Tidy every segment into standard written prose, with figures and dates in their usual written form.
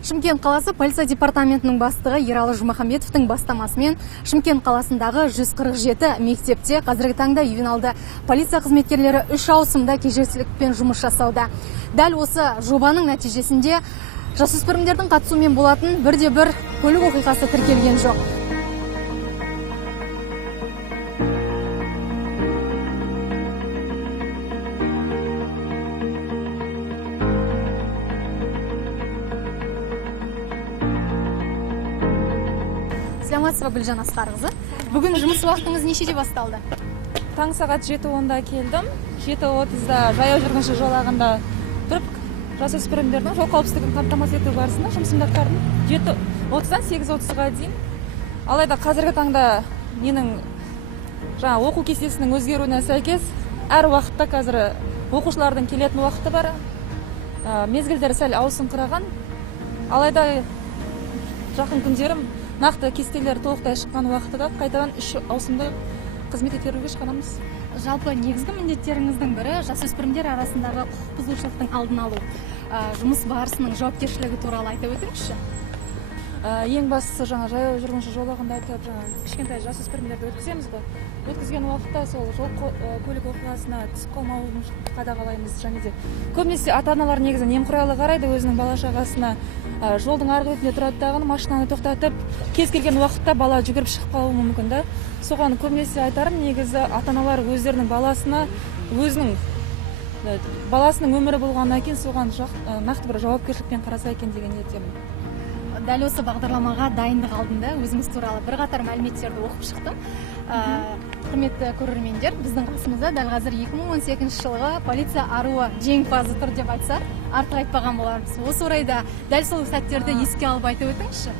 Шымкент қаласы полиция департаментінің бастығы Ералы Жұмахамбетовтің бастамасымен Шымкент қаласындағы 147 мектепте қазіргі таңда ювеналды полиция қызметкерлері 3 ауысымда кезекшілікпен жұмыс жасауда. Дәл осы жобаның нәтижесінде жасөспірімдердің қатысуымен болатын бірде-бір көлік оқиғасы тіркелген жоқ. Саламатсыз ба, Гүлжан Асқарқызы? Бүгін жұмыс уақытыңыз нешеде басталды? Таң сағат 7:10-да келдім. 7:30-да жаяу жүргінші жолағында тұрып, жасөспірімдердің жол қауіпсіздігін қамтамасыз ету барысында жұмысымды атқардым. 7:30-дан 8:30-ға дейін. Алайда қазіргі таңда менің оқу кестесінің өзгеруіне сәйкес әр уақытта қазір оқушылардың келетін уақыты бар. Мезгілдері сәл ауысыңқыраған. Алайда жақын күндерім нақты кестелер толықтай шыққан уақытыда қайтадан 3 ауысымда қызмет етеруге шығарамыз. Жалпы негізгі міндеттеріңіздің бірі жасөспірімдер арасындағы құқық бұзушылықтың алдын алу. Жұмыс барысының жауапкершілігі туралы айтып өтіңізші. Ең бастысы жаяу жүргінші жолағында айтып, кішкентай жасөспірімдерді өткіземіз ғой. Өткізген уақытта сол жол көлік оқиғасына түсіп қалмауын қадағалаймыз. Және де көбінесе ата-аналар негізі немқұрайлы қарайды өзінің бала-шағасына. Жолдың арғы бетінде тұратындағын машинаны тоқтатып, кез келген уақытта бала жүгіріп шығып қалуы мүмкін да. Соған көбінесе айтарым, негізі ата-аналар өздерінің баласына, баласының өмірі болғаннан кейін соған нақты бір жауапкершілікпен қараса екен деген ниеттемін. Дәл осы бағдарламаға дайындық алдында өзіңіз туралы бірқатар мәліметтерді оқып шықтым. Құрметті көрермендер, біздің қасымызда дәл қазір 2018 жылғы полиция аруы жеңімпазы тұр деп айтсақ, артық айтпаған болармыз. Осы орайда дәл сол сәттерді еске алып айтып өтіңізші.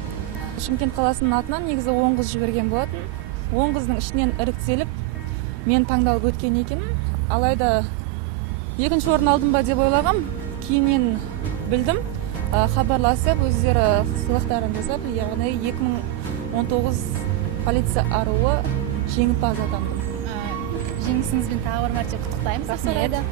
Шымкент қаласының атынан негізі 10 қыз жіберген болатын. 10 қыздың ішінен іріктеліп, мен таңдалып өткен екен. Алайда екінші орын алдым ба деп ойлағам, кейіннен білдім. Хабарласып, өздері сыйлықтарын жасап, яғни 2019 полиция аруы жеңімпаз атандым. Жеңісіңізбен тағы бір мәрте құттықтаймыз. Рахмет.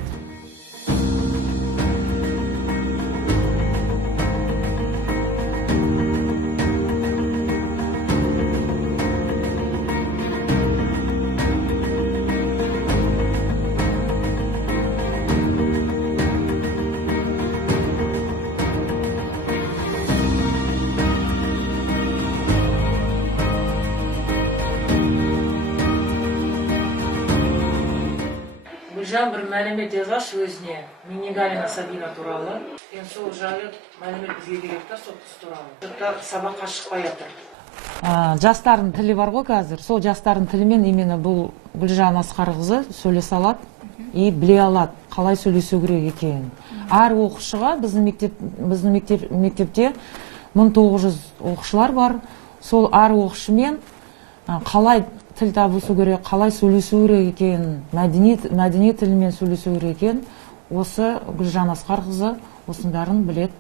Гүлжан бір мәлімет жазашы өзіне, Минегалина Сабина туралы. Сол жайлы мәлімет бізге керек та, сол қыз туралы. Жұрттар сабаққа шықпай жатыр. Жастардың тілі бар ғой қазір. Сол жастардың тілімен именно бұл Гүлжан Асқарқызы сөйлесе алады и біле алады, қалай сөйлесу керек екенін. Әр оқушыға біздің мектепте 1900 оқушылар бар. Сол әр оқушымен қалай тіл табысу керек, қалай сөйлесу керек екен, мәдени тілмен сөйлесу керек екен. Осы Гүлжан Асқарқызы осының бәрін біледі.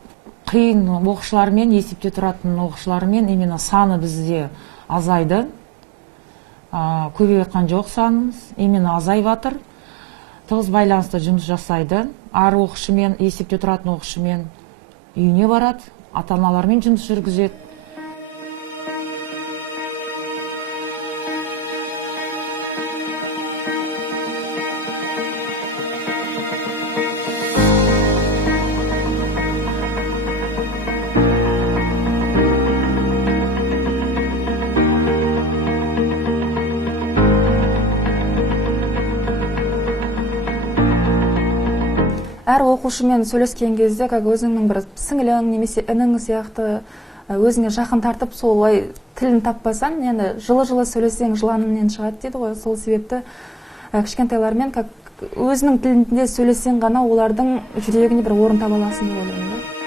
Қиын оқушылармен, есепте тұратын оқушылармен именно саны бізде азайды. Көбейіп жатқан жоқ санымыз, именно азайып жатыр. Тығыз байланыста жұмыс жасайды. Әр оқушымен, есепте тұратын оқушымен үйіне барады, ата-аналармен жұмыс жүргізеді. Әр оқушымен сөйлескен кезде, өзіңнің бір сіңілің немесе інің сияқты өзіңе жақын тартып, солай тілін таппасаң, енді жылы-жылы сөйлесең жыланынан шығады дейді ғой. Сол себепті кішкентайлармен өзінің тілінде сөйлесең ғана олардың жүрегіне бір орын таба аласың деп ойлаймын.